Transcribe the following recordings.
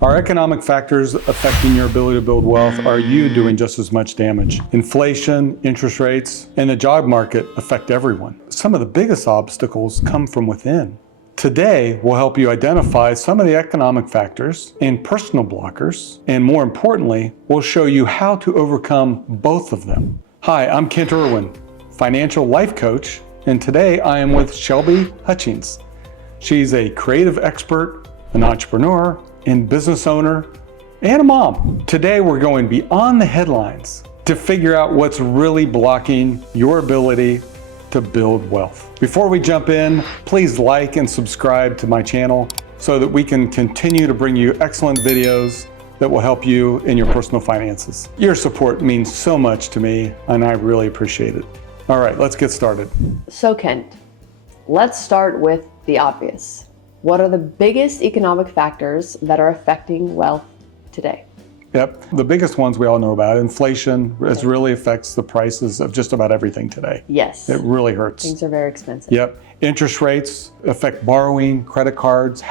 Are economic factors affecting your ability to build wealth? Are you doing just as much damage? Inflation, interest rates, and the job market affect everyone. Some of the biggest obstacles come from within. Today, we'll help you identify some of the economic factors and personal blockers, and more importantly, we'll show you how to overcome both of them. Hi, I'm Kent Irwin, financial life coach, and today I am with Shelby Hutchings. She's a creative expert, an entrepreneur, and business owner, and a mom. Today we're going beyond the headlines to figure out what's really blocking your ability to build wealth. Before we jump in, please like and subscribe to my channel so that we can continue to bring you excellent videos that will help you in your personal finances. Your support means so much to me, and I really appreciate it. All right, let's get started. So Kent, let's start with the obvious. What are the biggest economic factors that are affecting wealth today? Yep, the biggest ones we all know about. Inflation really affects the prices of just about everything today. Yes. It really hurts. Things are very expensive. Yep. Interest rates affect borrowing, credit cards,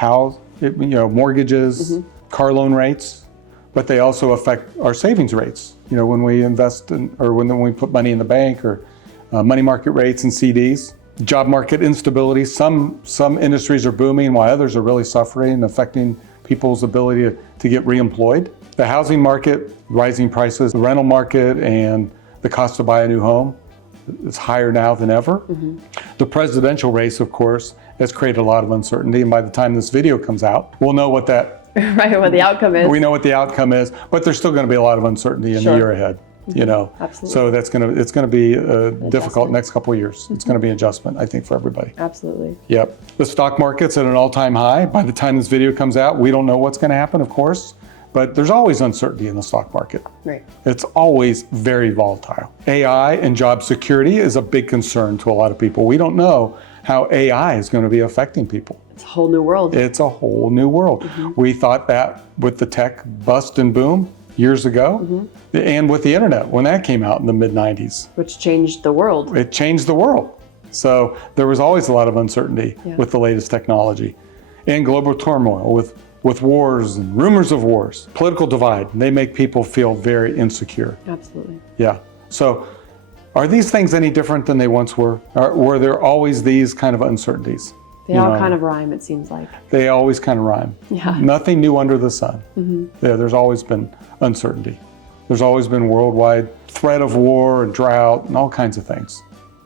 mortgages, car loan rates, but they also affect our savings rates. When we invest in, or when we put money in the bank, or money market rates and CDs. Job market instability. Some industries are booming while others are really suffering and affecting people's ability to get reemployed. The housing market, rising prices, the rental market, and the cost to buy a new home is higher now than ever. The presidential race, of course, has created a lot of uncertainty, and by the time this video comes out, we'll know what that what the outcome is. We know what the outcome is, but there's still going to be a lot of uncertainty in the year ahead. Absolutely. So it's going to be difficult next couple of years. It's going to be an adjustment, I think, for everybody. Absolutely. Yep. The stock market's at an all-time high. By the time this video comes out, we don't know what's going to happen, of course, but there's always uncertainty in the stock market. Right. It's always very volatile. AI and job security is a big concern to a lot of people. We don't know how AI is going to be affecting people. It's a whole new world. It's a whole new world. We thought that with the tech bust and boom years ago, and with the internet when that came out in the mid-90s. Which changed the world. It changed the world. So there was always a lot of uncertainty with the latest technology. And global turmoil with wars and rumors of wars. Political divide, they make people feel very insecure. Absolutely. Yeah. So are these things any different than they once were? Or were there always these kind of uncertainties? They all kind of rhyme, it seems like. They always kind of rhyme. Yeah. Nothing new under the sun. There's always been uncertainty. There's always been worldwide threat of war and drought and all kinds of things.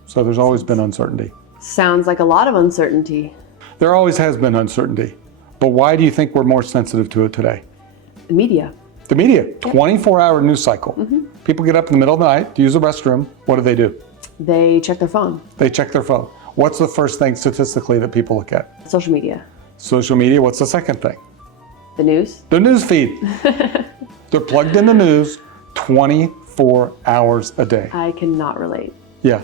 So there's always been uncertainty. Sounds like a lot of uncertainty. There always has been uncertainty. But why do you think we're more sensitive to it today? The media. The media, 24-hour news cycle. People get up in the middle of the night to use the restroom. What do? They check their phone. They check their phone. What's the first thing statistically that people look at? Social media. Social media. What's the second thing? The news. The news feed. They're plugged in the news 24 hours a day. I cannot relate. Yeah.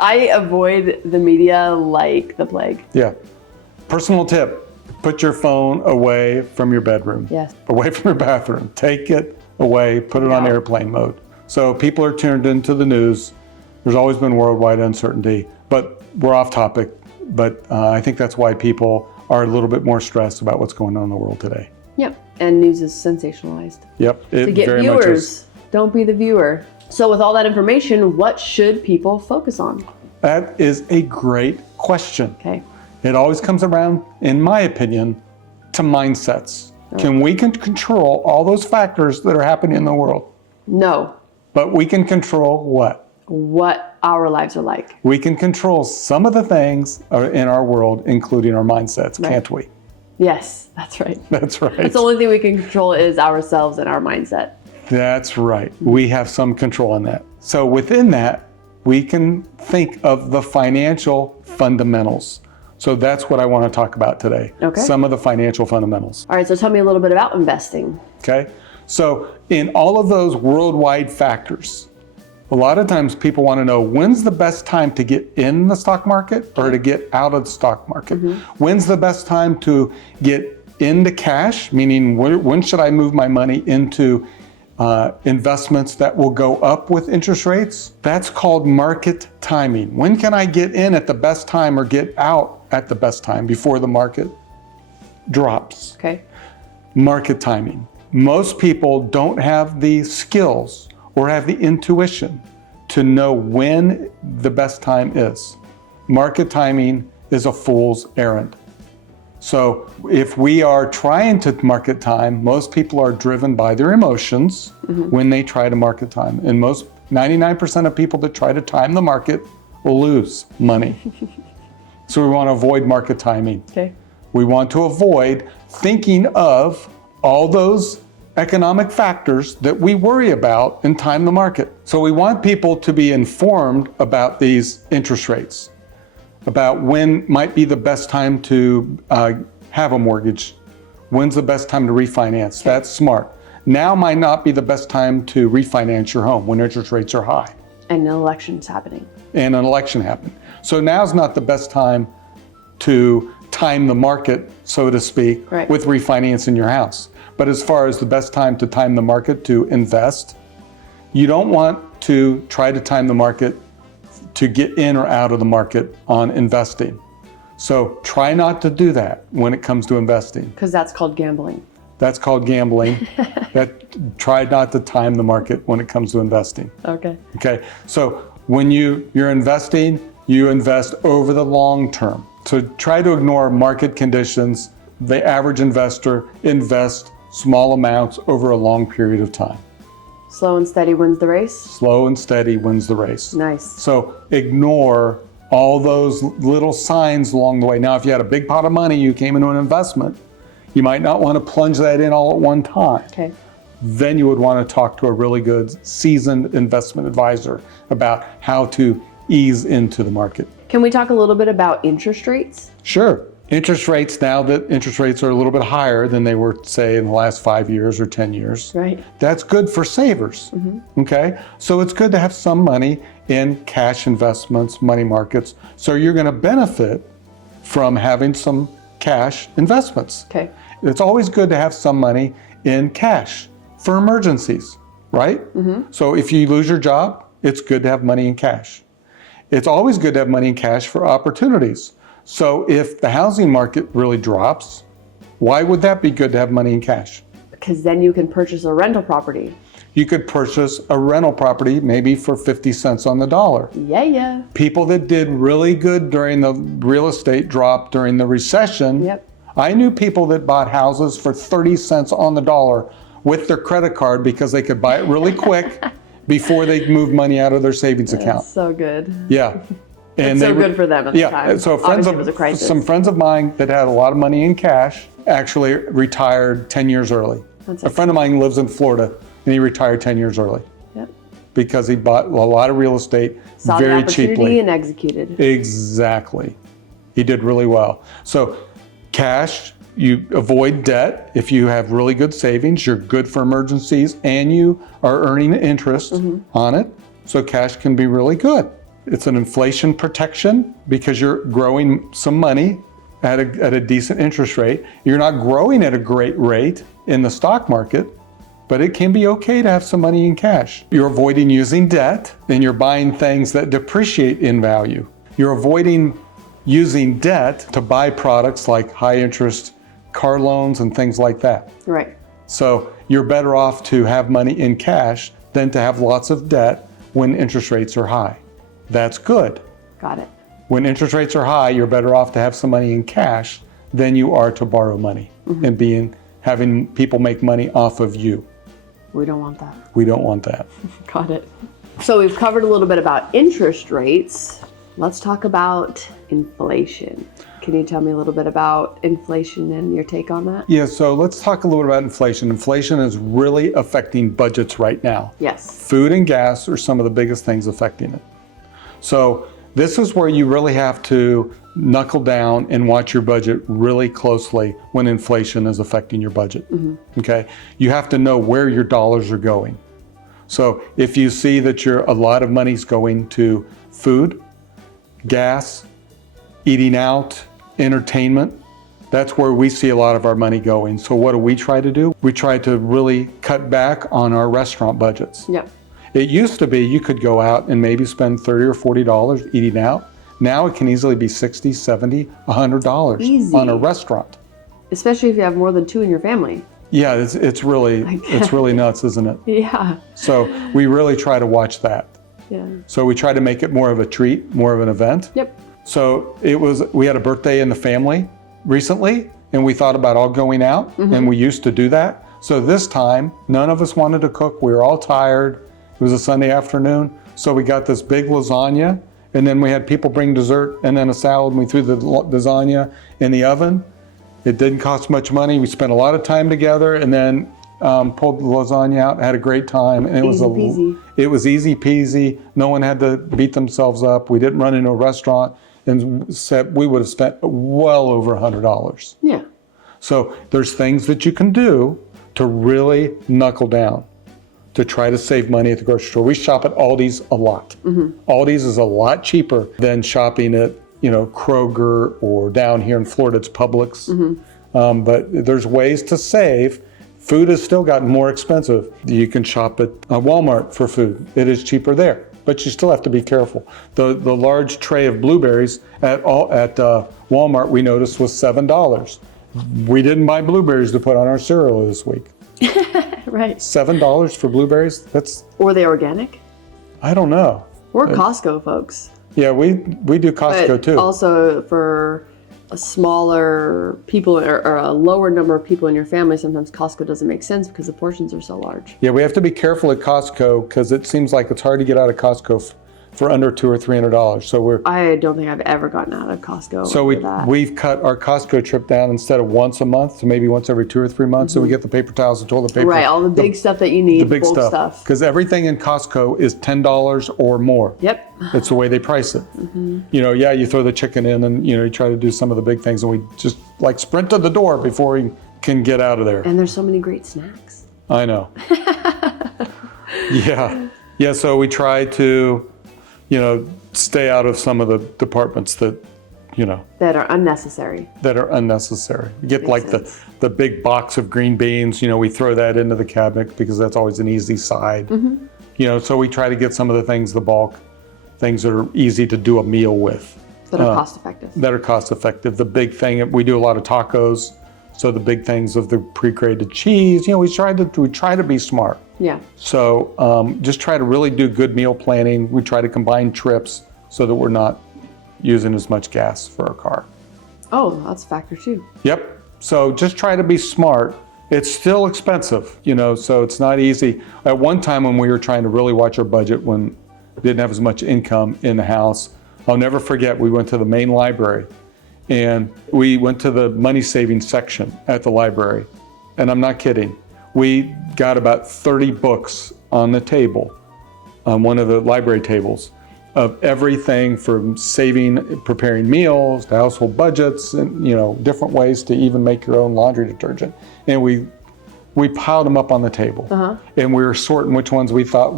I avoid the media like the plague. Yeah. Personal tip, put your phone away from your bedroom. Yes. Away from your bathroom. Take it away, put it on airplane mode. So people are tuned into the news. There's always been worldwide uncertainty, but we're off topic. But I think that's why people are a little bit more stressed about what's going on in the world today. Yep, and news is sensationalized. Yep, to get very viewers, much is. Don't be the viewer. So with all that information, what should people focus on? That is a great question. Okay. It always comes around, in my opinion, to mindsets. Can we control all those factors that are happening in the world? No. But we can control what? What our lives are like. We can control some of the things in our world, including our mindsets, can't we? Yes, that's right. That's right. That's the only thing we can control is ourselves and our mindset. That's right. We have some control on that. So within that, we can think of the financial fundamentals. So that's what I want to talk about today. Okay. Some of the financial fundamentals. All right, so tell me a little bit about investing. Okay. So in all of those worldwide factors, a lot of times people want to know when's the best time to get in the stock market or to get out of the stock market? When's the best time to get into cash, meaning when should I move my money into investments that will go up with interest rates? That's called market timing. When can I get in at the best time or get out at the best time before the market drops. Okay. Market timing. Most people don't have the skills or have the intuition to know when the best time is. Market timing is a fool's errand. So if we are trying to market time, most people are driven by their emotions when they try to market time. And 99% of people that try to time the market will lose money. So we want to avoid market timing. Okay. We want to avoid thinking of all those economic factors that we worry about and time the market. So we want people to be informed about these interest rates, about when might be the best time to have a mortgage, when's the best time to refinance. That's smart. Now might not be the best time to refinance your home when interest rates are high. And an election's happening. And an election happened. So now's not the best time to time the market, so to speak, Right. with refinancing your house. But as far as the best time to time the market to invest, you don't want to try to time the market to get in or out of the market on investing. So try not to do that when it comes to investing. Because that's called gambling. That's called gambling. Try not to time the market when it comes to investing. Okay. Okay, so when you're investing, you invest over the long term. So try to ignore market conditions. The average investor invests small amounts over a long period of time. Slow and steady wins the race. Slow and steady wins the race. Nice. So ignore all those little signs along the way. Now, if you had a big pot of money, you came into an investment, you might not want to plunge that in all at one time. Okay. Then you would want to talk to a really good seasoned investment advisor about how to ease into the market. Can we talk a little bit about interest rates? Sure. Interest rates, now that interest rates are a little bit higher than they were, say, in the last 5 years or 10 years. Right. That's good for savers. Okay? So it's good to have some money in cash investments, money markets. So you're going to benefit from having some cash investments. Okay. It's always good to have some money in cash for emergencies, right? So if you lose your job, it's good to have money in cash. It's always good to have money in cash for opportunities. So if the housing market really drops, why would that be good to have money in cash? Because then you can purchase a rental property. You could purchase a rental property maybe for 50 cents on the dollar. Yeah. People that did really good during the real estate drop during the recession, Yep. I knew people that bought houses for 30 cents on the dollar with their credit card because they could buy it really quick before they moved money out of their savings account. That's so good. Yeah. It's so good for them at the time. So Obviously, it was a crisis. some friends of mine that had a lot of money in cash actually retired 10 years early. That's A friend of mine lives in Florida and he retired 10 years early Yep. because he bought a lot of real estate Saw the very opportunity cheaply. and executed. Exactly. He did really well. So cash, you avoid debt. If you have really good savings, you're good for emergencies and you are earning interest on it. So cash can be really good. It's an inflation protection because you're growing some money at a decent interest rate. You're not growing at a great rate in the stock market, but it can be okay to have some money in cash. You're avoiding using debt and you're buying things that depreciate in value. You're avoiding using debt to buy products like high interest car loans and things like that. Right. So you're better off to have money in cash than to have lots of debt when interest rates are high. That's good. Got it. When interest rates are high, you're better off to have some money in cash than you are to borrow money and having people make money off of you. We don't want that. We don't want that. Got it. So we've covered a little bit about interest rates. Let's talk about inflation. Can you tell me a little bit about inflation and your take on that? Yeah, so let's talk a little bit about inflation. Inflation is really affecting budgets right now. Yes. Food and gas are some of the biggest things affecting it. So this is where you really have to knuckle down and watch your budget really closely when inflation is affecting your budget. Okay? You have to know where your dollars are going. So if you see that a lot of money's going to food, gas, eating out, entertainment, that's where we see a lot of our money going. So what do we try to do? We try to really cut back on our restaurant budgets. Yep. It used to be you could go out and maybe spend $30 or $40 eating out. Now it can easily be $60, $70, $100 Easy. on a restaurant. especially if you have more than 2 in your family. Yeah, it's really nuts, isn't it? Yeah. So we really try to watch that. Yeah. So we try to make it more of a treat, more of an event. Yep. So we had a birthday in the family recently, and we thought about all going out, and we used to do that. So this time, none of us wanted to cook. We were all tired. It was a Sunday afternoon. So we got this big lasagna, and then we had people bring dessert and then a salad, and we threw the lasagna in the oven. It didn't cost much money. We spent a lot of time together, and then pulled the lasagna out, had a great time. And it was easy peasy. No one had to beat themselves up. We didn't run into a restaurant and we would have spent well over $100. Yeah. So there's things that you can do to really knuckle down, to try to save money at the grocery store. We shop at Aldi's a lot. Aldi's is a lot cheaper than shopping at Kroger, or down here in Florida, it's Publix. But there's ways to save. Food has still gotten more expensive. You can shop at Walmart for food. It is cheaper there, but you still have to be careful. The large tray of blueberries at Walmart, we noticed, was $7. We didn't buy blueberries to put on our cereal this week. Right. $7 for blueberries? Or they organic? I don't know. We're Costco folks. Yeah, we do Costco But too. also for a smaller people or a lower number of people in your family, sometimes Costco doesn't make sense because the portions are so large. Yeah, we have to be careful at Costco because it seems like it's hard to get out of Costco for under $200 or $300. So I don't think I've ever gotten out of Costco. So we've cut our Costco trip down, instead of once a month to maybe once every 2 or 3 months. So we get the paper towels, the toilet paper. Right, all the big stuff that you need, the big bulk stuff. Because everything in Costco is $10 or more. Yep. It's the way they price it. You throw the chicken in and you try to do some of the big things, and we just like sprint to the door before we can get out of there. And there's so many great snacks. I know. Yeah. So we try to, stay out of some of the departments that are unnecessary. You get like sense. the big box of green beans, we throw that into the cabinet because that's always an easy side. So we try to get some of the things, the bulk, things that are easy to do a meal with. That are cost effective. The big thing, we do a lot of tacos. So the big things of the pre-grated cheese, we try to be smart. Yeah. So just try to really do good meal planning. We try to combine trips so that we're not using as much gas for our car. Oh, that's a factor too. Yep. So just try to be smart. It's still expensive, so it's not easy. At one time when we were trying to really watch our budget, when we didn't have as much income in the house, I'll never forget, we went to the main library and we went to the money saving section at the library. And I'm not kidding. We got about 30 books on the table, on one of the library tables, of everything from saving, preparing meals, to household budgets, and different ways to even make your own laundry detergent. And we piled them up on the table, and we were sorting which ones we thought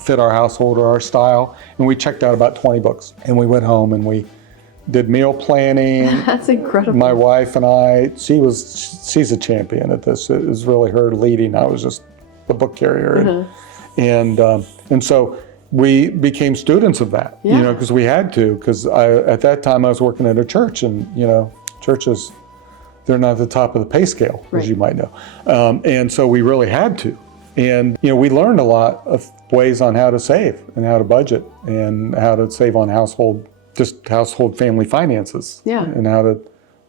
fit our household or our style. And we checked out about 20 books, and we went home and we did meal planning. That's incredible. My wife and I, she's a champion at this. It was really her leading. I was just the book carrier, and so we became students of that, because we had to. Because at that time I was working at a church, and churches, they're not at the top of the pay scale, as you might know, and so we really had to. And we learned a lot of ways on how to save and how to budget and how to save on household family finances, and how to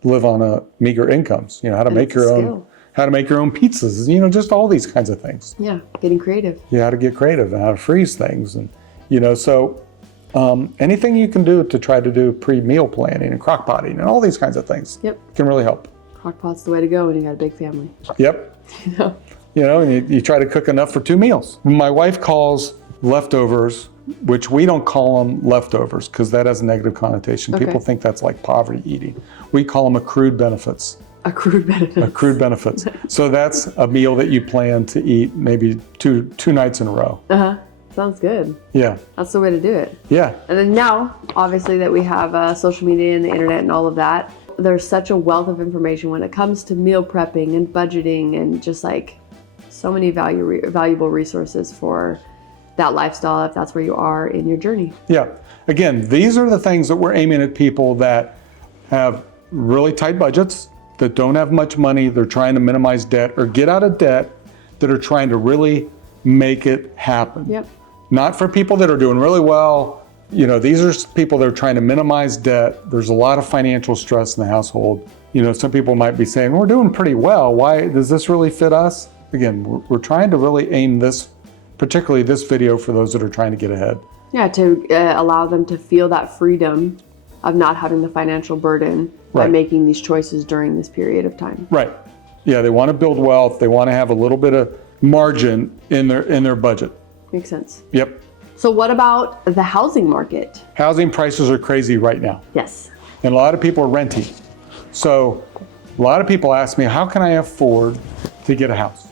live on meager incomes. How to make your own pizzas. Just all these kinds of things. Yeah, getting creative. How to get creative and how to freeze things, and so anything you can do to try to do pre-meal planning and crock potting and all these kinds of things. Can really help. Crock pot's the way to go when you got a big family. Yep. And you try to cook enough for 2 meals. My wife calls leftovers, which we don't call them leftovers because that has a negative connotation. People think that's like poverty eating. We call them accrued benefits. Accrued benefits. So that's a meal that you plan to eat maybe two nights in a row. Sounds good. Yeah. That's the way to do it. Yeah. And then now, obviously, that we have social media and the internet and all of that, there's such a wealth of information when it comes to meal prepping and budgeting and just like so many valuable resources for that lifestyle if that's where you are in your journey. Yeah. Again, these are the things that we're aiming at people that have really tight budgets, that don't have much money, they're trying to minimize debt or get out of debt, that are trying to really make it happen. Yep. Not for people that are doing really well. You know, these are people that are trying to minimize debt. There's a lot of financial stress in the household. You know, some people might be saying, we're doing pretty well. Why does this really fit us? Again, we're trying to really aim this, particularly this video, for those that are trying to get ahead. Yeah, to allow them to feel that freedom of not having the financial burden by Right. making these choices during this period of time. Right. Yeah, they want to build wealth. They want to have a little bit of margin in their budget. Makes sense. Yep. So what about the housing market? Housing prices are crazy right now, Yes. and a lot of people are renting. So a lot of people ask me, how can I afford to get a house?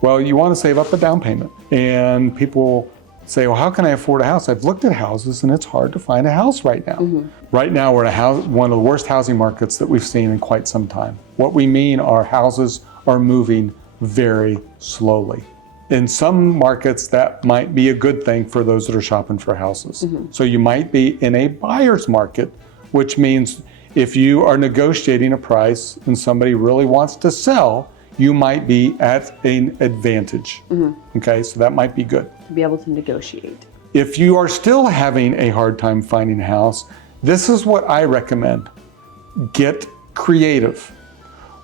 Well, you want to save up a down payment. And people say, well, how can I afford a house? I've looked at houses and it's hard to find a house right now. Right now, we're in one of the worst housing markets that we've seen in quite some time. What we mean are houses are moving very slowly. In some markets, that might be a good thing for those that are shopping for houses. So you might be in a buyer's market, which means if you are negotiating a price and somebody really wants to sell, you might be at an advantage. Okay, so that might be good. To be able to negotiate. If you are still having a hard time finding a house, this is what I recommend. Get creative.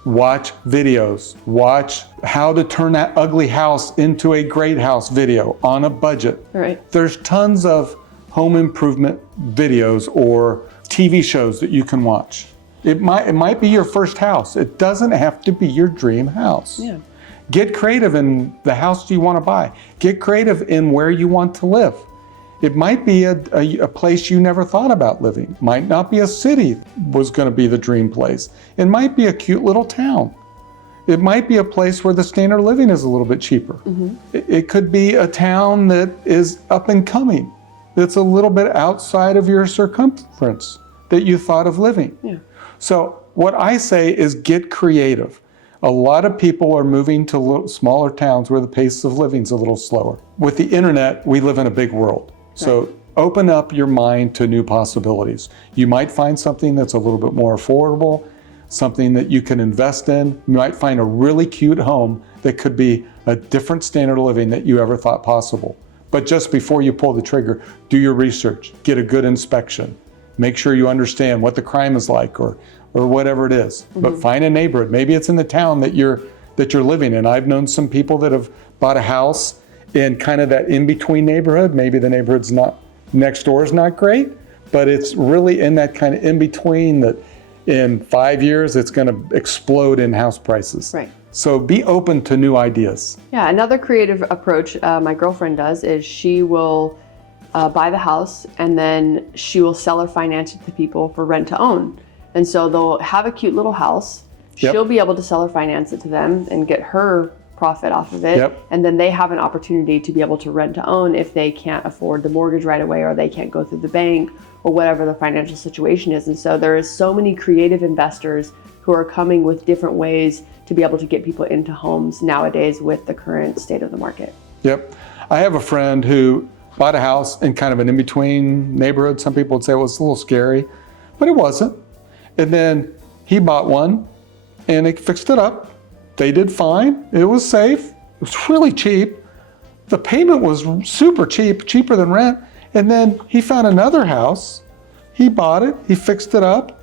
Watch videos. Watch how to turn that ugly house into a great house video on a budget. All right. There's tons of home improvement videos or TV shows that you can watch. It might be your first house. It doesn't have to be your dream house. Yeah. Get creative in the house you want to buy. Get creative in where you want to live. It might be a place you never thought about living. Might not be a city was going to be the dream place. It might be a cute little town. It might be a place where the standard of living is a little bit cheaper. It could be a town that is up and coming, that's a little bit outside of your circumference that you thought of living. Yeah. So what I say is get creative. A lot of people are moving to smaller towns where the pace of living is a little slower. With the internet, we live in a big world. So open up your mind to new possibilities. You might find something that's a little bit more affordable, something that you can invest in. You might find a really cute home that could be a different standard of living that you ever thought possible. But just before you pull the trigger, do your research, get a good inspection. Make sure you understand what the crime is like or whatever it is. But find a neighborhood. Maybe it's in the town that you're living in. I've known some people that have bought a house in kind of that in-between neighborhood. Maybe the neighborhood's not, next door is not great, but it's really in that kind of in-between that in 5 years, it's going to explode in house prices. Right. So be open to new ideas. Yeah, another creative approach my girlfriend does is she will buy the house and then she will sell or finance it to people for rent to own. And so they'll have a cute little house. Yep. She'll be able to sell or finance it to them and get her profit off of it. Yep. And then they have an opportunity to be able to rent to own if they can't afford the mortgage right away or they can't go through the bank or whatever the financial situation is. And so there is so many creative investors who are coming with different ways to be able to get people into homes nowadays with the current state of the market. Yep. I have a friend who bought a house in kind of an in-between neighborhood. Some people would say, well, it's a little scary, but it wasn't. And then he bought one and they fixed it up. They did fine. It was safe. It was really cheap. The payment was super cheap, cheaper than rent. And then he found another house. He bought it. He fixed it up.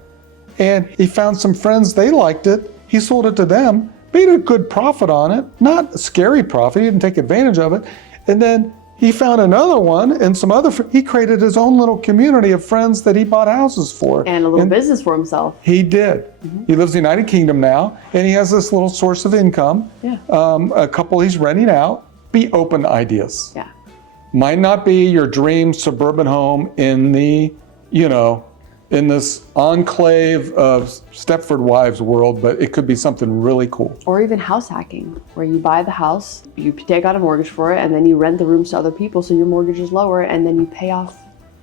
And he found some friends. They liked it. He sold it to them. Made a good profit on it. Not a scary profit. He didn't take advantage of it. And then he found another one and some other, he created his own little community of friends that he bought houses for. And a little business for himself. He did. He lives in the United Kingdom now, and he has this little source of income. Yeah. A couple he's renting out. Be open to ideas. Yeah. Might not be your dream suburban home in the, in this enclave of Stepford Wives world, but it could be something really cool. Or even house hacking, where you buy the house, you take out a mortgage for it, and then you rent the rooms to other people so your mortgage is lower, and then you pay off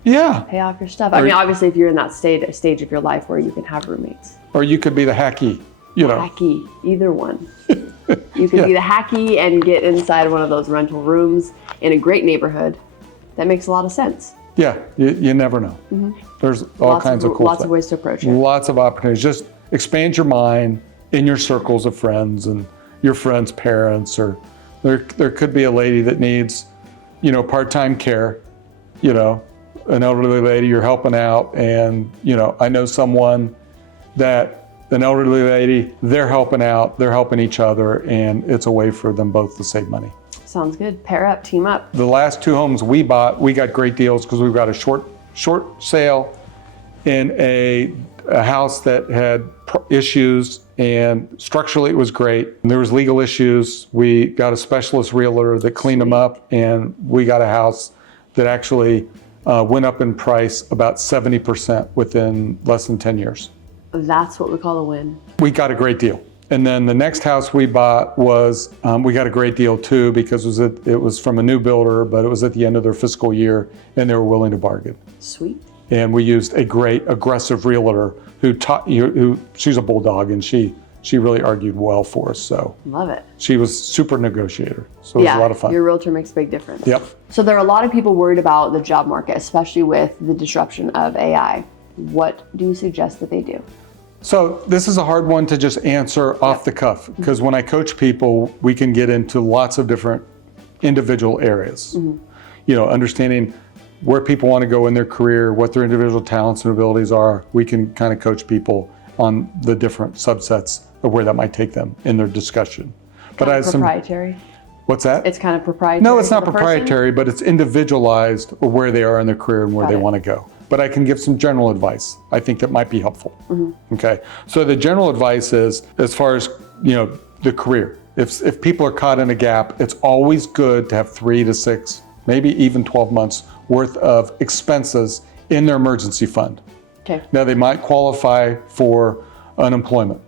Yeah. your stuff. I mean, obviously, if you're in that stage of your life where you can have roommates. Or you could be the hacky, Hacky, either one. You could be the hacky and get inside one of those rental rooms in a great neighborhood. That makes a lot of sense. Yeah, you never know. There's all kinds of cool Lots stuff. of ways to approach it. Lots of opportunities. Just expand your mind in your circles of friends and your friends' parents, or there could be a lady that needs, part-time care, an elderly lady you're helping out, and I know someone that an elderly lady, they're helping out, they're helping each other, and it's a way for them both to save money. Sounds good. Pair up, team up. The last 2 homes we bought, we got great deals because we got a short sale in a house that had issues, and structurally it was great. There was legal issues. We got a specialist realtor that cleaned them up, and we got a house that actually went up in price about 70% within less than 10 years. That's what we call a win. We got a great deal. And then the next house we bought was, we got a great deal too, because it was from a new builder, but it was at the end of their fiscal year, and they were willing to bargain. Sweet. And we used a great aggressive realtor who she's a bulldog, and she really argued well for us. So Love it. she was super negotiator. So it was a lot of fun. Your realtor makes a big difference. Yep. So there are a lot of people worried about the job market, especially with the disruption of AI. What do you suggest that they do? So this is a hard one to just answer off the cuff, because when I coach people, we can get into lots of different individual areas. Understanding where people want to go in their career, what their individual talents and abilities are. We can kind of coach people on the different subsets of where that might take them in their discussion. But I have Proprietary. What's that? It's kind of proprietary. No, it's not for the person? proprietary, but it's individualized of where they are in their career and where they want to go. But I can give some general advice. I think that might be helpful. Okay. So the general advice is, as far as the career, if people are caught in a gap, it's always good to have 3 to 6, maybe even 12 months worth of expenses in their emergency fund. Okay. Now they might qualify for unemployment,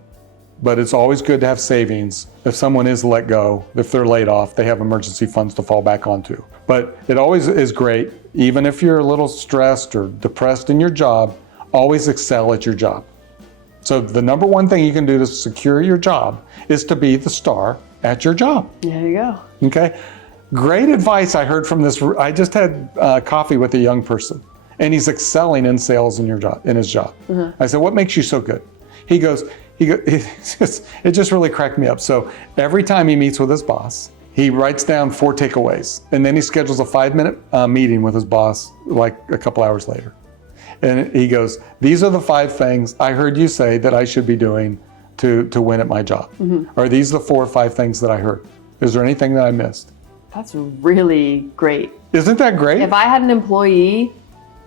but it's always good to have savings. If someone is let go, if they're laid off, they have emergency funds to fall back onto. But it always is great, even if you're a little stressed or depressed in your job, always excel at your job. So the number one thing you can do to secure your job is to be the star at your job. There you go. Okay? Great advice I heard from this. I just had coffee with a young person, and he's excelling in sales in his job. I said, "What makes you so good?" He goes, it just really cracked me up. So every time he meets with his boss, he writes down 4 takeaways, and then he schedules a 5-minute meeting with his boss like a couple hours later. And he goes, "These are the 5 things I heard you say that I should be doing to win at my job. Or these are the 4 or 5 things that I heard. Is there anything that I missed?" That's really great. Isn't that great? If I had an employee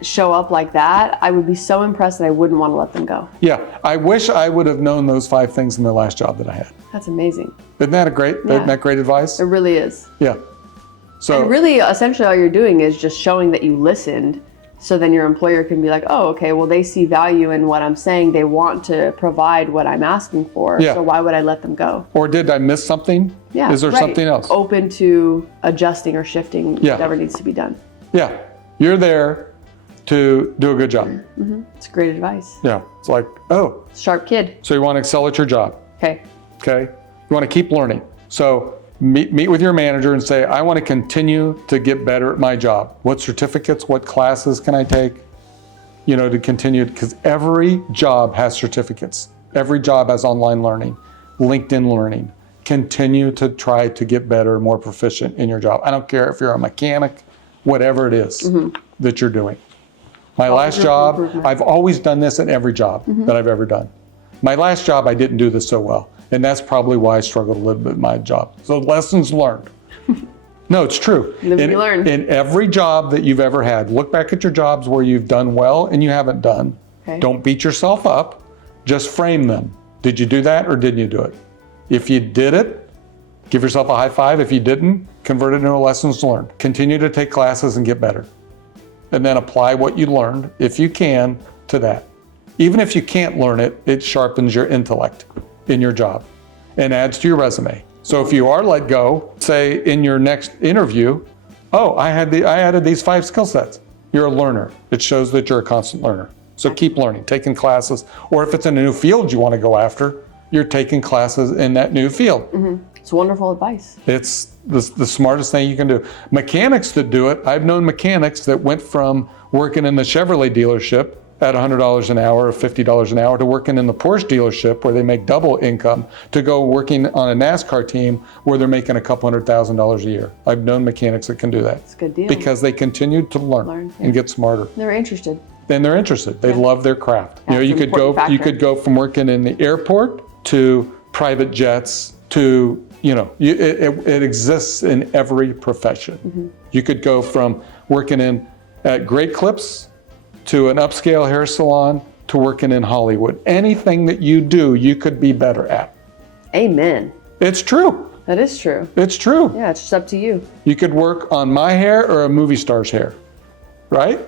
show up like that, I would be so impressed that I wouldn't want to let them go. Yeah, I wish I would have known those 5 things in the last job that I had. That's amazing. Isn't that great advice? It really is. Yeah. So And really, essentially all you're doing is just showing that you listened, so then your employer can be like, oh, okay, well, they see value in what I'm saying. They want to provide what I'm asking for. Yeah. So why would I let them go? Or did I miss something? Yeah. Is there right. something else? Open to adjusting or shifting whatever needs to be done. Yeah. You're there to do a good job. It's great advice. Yeah. It's like, oh, Sharp kid. so you want to excel at your job. Okay. Okay. You want to keep learning. So meet with your manager and say, I want to continue to get better at my job. What certificates, what classes can I take, to continue? Because every job has certificates. Every job has online learning, LinkedIn learning. Continue to try to get better, more proficient in your job. I don't care if you're a mechanic, whatever it is that you're doing. My last job, I've always done this at every job that I've ever done. My last job, I didn't do this so well. And that's probably why I struggled a little bit in my job. So lessons learned. No, it's true. In every job that you've ever had, look back at your jobs where you've done well and you haven't done. Okay. Don't beat yourself up. Just frame them. Did you do that or didn't you do it? If you did it, give yourself a high five. If you didn't, convert it into lessons learned. Continue to take classes and get better. And then apply what you learned, if you can, to that. Even if you can't learn it, it sharpens your intellect in your job and adds to your resume. So if you are let go, say in your next interview, oh, I added these 5 skill sets. You're a learner. It shows that you're a constant learner. So keep learning, taking classes. Or if it's in a new field you want to go after, you're taking classes in that new field. It's wonderful advice. It's the smartest thing you can do. Mechanics that do it, I've known mechanics that went from working in the Chevrolet dealership at $100 an hour or $50 an hour to working in the Porsche dealership where they make double income to go working on a NASCAR team where they're making a couple $100,000 a year. I've known mechanics that can do that. It's a good deal. Because they continue to learn and get smarter. They're interested. And they're interested. They love their craft. Yeah, you it's an important you factor. could go from working in the airport to private jets to, it exists in every profession. Mm-hmm. You could go from working at Great Clips to an upscale hair salon to working in Hollywood. Anything that you do, you could be better at. Amen. It's true. That is true. It's true. Yeah, it's just up to you. You could work on my hair or a movie star's hair, right?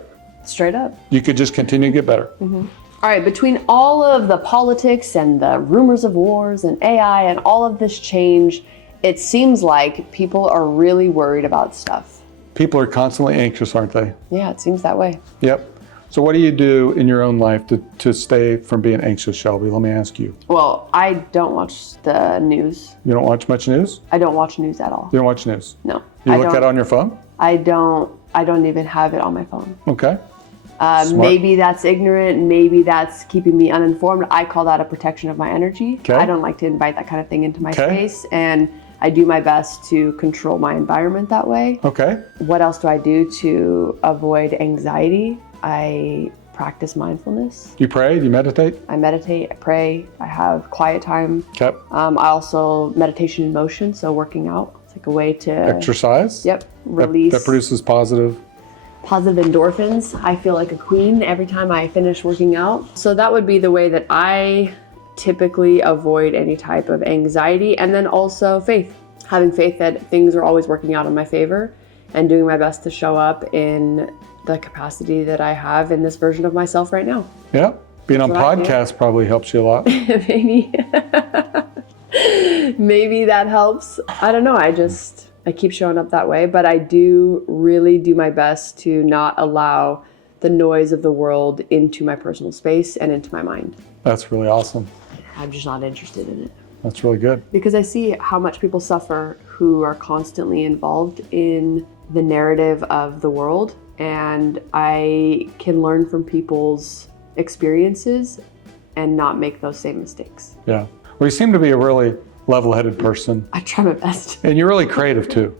Straight up. You could just continue to get better. All right, between all of the politics and the rumors of wars and AI and all of this change, it seems like people are really worried about stuff. People are constantly anxious, aren't they? Yeah, it seems that way. Yep. So what do you do in your own life to stay from being anxious, Shelby? Let me ask you. Well, I don't watch the news. You don't watch much news? I don't watch news at all. You don't watch news? No. You I look don't, at it on your phone? I don't even have it on my phone. Okay. Smart. Maybe that's ignorant. Maybe that's keeping me uninformed. I call that a protection of my energy. Okay. I don't like to invite that kind of thing into my Okay. space. And I do my best to control my environment that way. Okay. What else do I do to avoid anxiety? I practice mindfulness. You pray? Do you meditate? I meditate, I pray, I have quiet time. Okay. I also meditation in motion, so working out. It's like a way to Exercise? Yep, That- release That produces positive. positive endorphins. I feel like a queen every time I finish working out. So that would be the way that I typically avoid any type of anxiety. And then also faith. Having faith that things are always working out in my favor and doing my best to show up in the capacity that I have in this version of myself right now. Yeah. Being on what I do. podcasts probably helps you a lot. Maybe that helps. I don't know. I keep showing up that way, but I do really do my best to not allow the noise of the world into my personal space and into my mind. That's really awesome. I'm just not interested in it. That's really good. Because I see how much people suffer who are constantly involved in the narrative of the world, and I can learn from people's experiences and not make those same mistakes. Yeah. Well, you seem to be a really level-headed person, I try my best. and you're really creative too.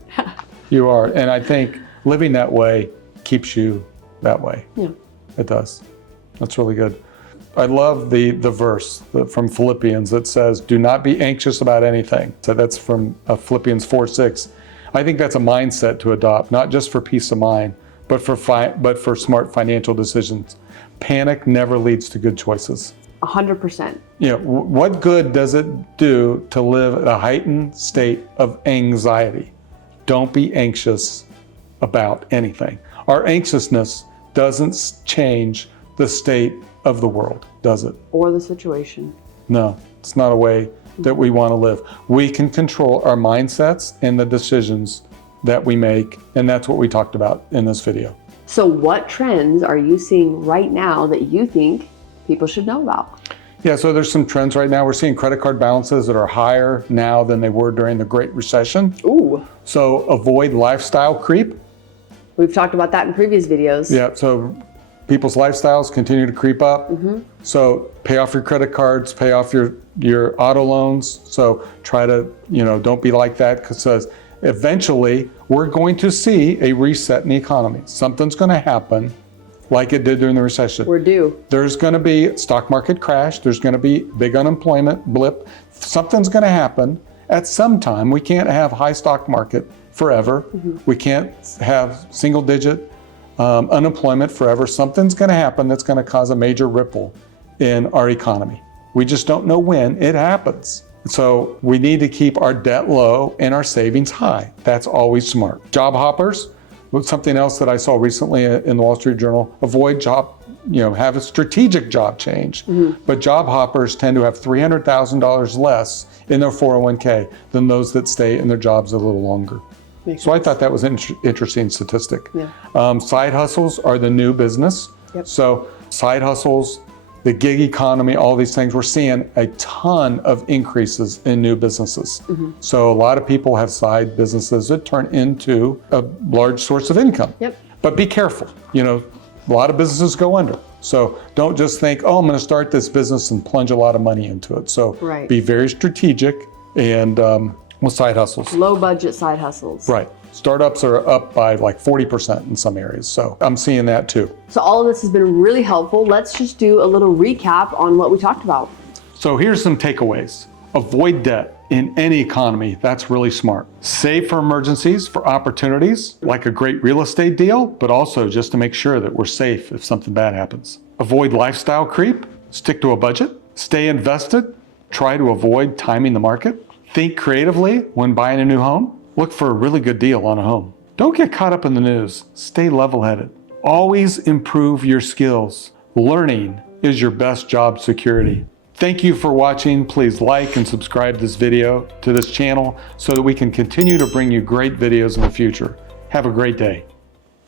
You are. And I think living that way keeps you that way. Yeah. It does. That's really good. I love the verse from Philippians that says, do not be anxious about anything. So that's from Philippians 4:6. I think that's a mindset to adopt, not just for peace of mind, but for smart financial decisions. Panic never leads to good choices. 100%. What good does it do to live at a heightened state of anxiety? Don't be anxious about anything. Our anxiousness doesn't change the state of the world, does it? Or the situation. No, it's not a way that we want to live. We can control our mindsets and the decisions that we make, and that's what we talked about in this video. So what trends are you seeing right now that you think people should know about? Yeah, so there's some trends right now. We're seeing credit card balances that are higher now than they were during the Great Recession. Ooh, So avoid lifestyle creep. we've talked about that in previous videos. Yeah, so people's lifestyles continue to creep up. So pay off your credit cards, pay off your auto loans. So try to, don't be like that, because eventually we're going to see a reset in the economy. Something's going to happen like it did during the recession. We're due. There's going to be stock market crash. There's going to be big unemployment blip. Something's going to happen at some time. We can't have high stock market forever. We can't have single digit unemployment forever. Something's going to happen that's going to cause a major ripple in our economy. We just don't know when it happens. So we need to keep our debt low and our savings high. That's always smart. Job hoppers, something else that I saw recently in the Wall Street Journal, avoid have a strategic job change. But job hoppers tend to have $300,000 less in their 401k than those that stay in their jobs a little longer. So I thought that was an interesting statistic. Yeah. Side hustles are the new business. Yep. So side hustles, the gig economy, all these things, we're seeing a ton of increases in new businesses. So a lot of people have side businesses that turn into a large source of income. Yep. But be careful. A lot of businesses go under. So don't just think, oh, I'm going to start this business and plunge a lot of money into it. So Right. be very strategic and with side hustles. Low budget side hustles. Right. Startups are up by like 40% in some areas. So I'm seeing that too. So all of this has been really helpful. Let's just do a little recap on what we talked about. So here's some takeaways. Avoid debt in any economy. That's really smart. Save for emergencies, for opportunities, like a great real estate deal, but also just to make sure that we're safe if something bad happens. Avoid lifestyle creep. Stick to a budget. Stay invested. Try to avoid timing the market. Think creatively when buying a new home. Look for a really good deal on a home. Don't get caught up in the news. Stay level-headed. Always improve your skills. Learning is your best job security. Thank you for watching. Please like and subscribe this video to this channel so that we can continue to bring you great videos in the future. Have a great day.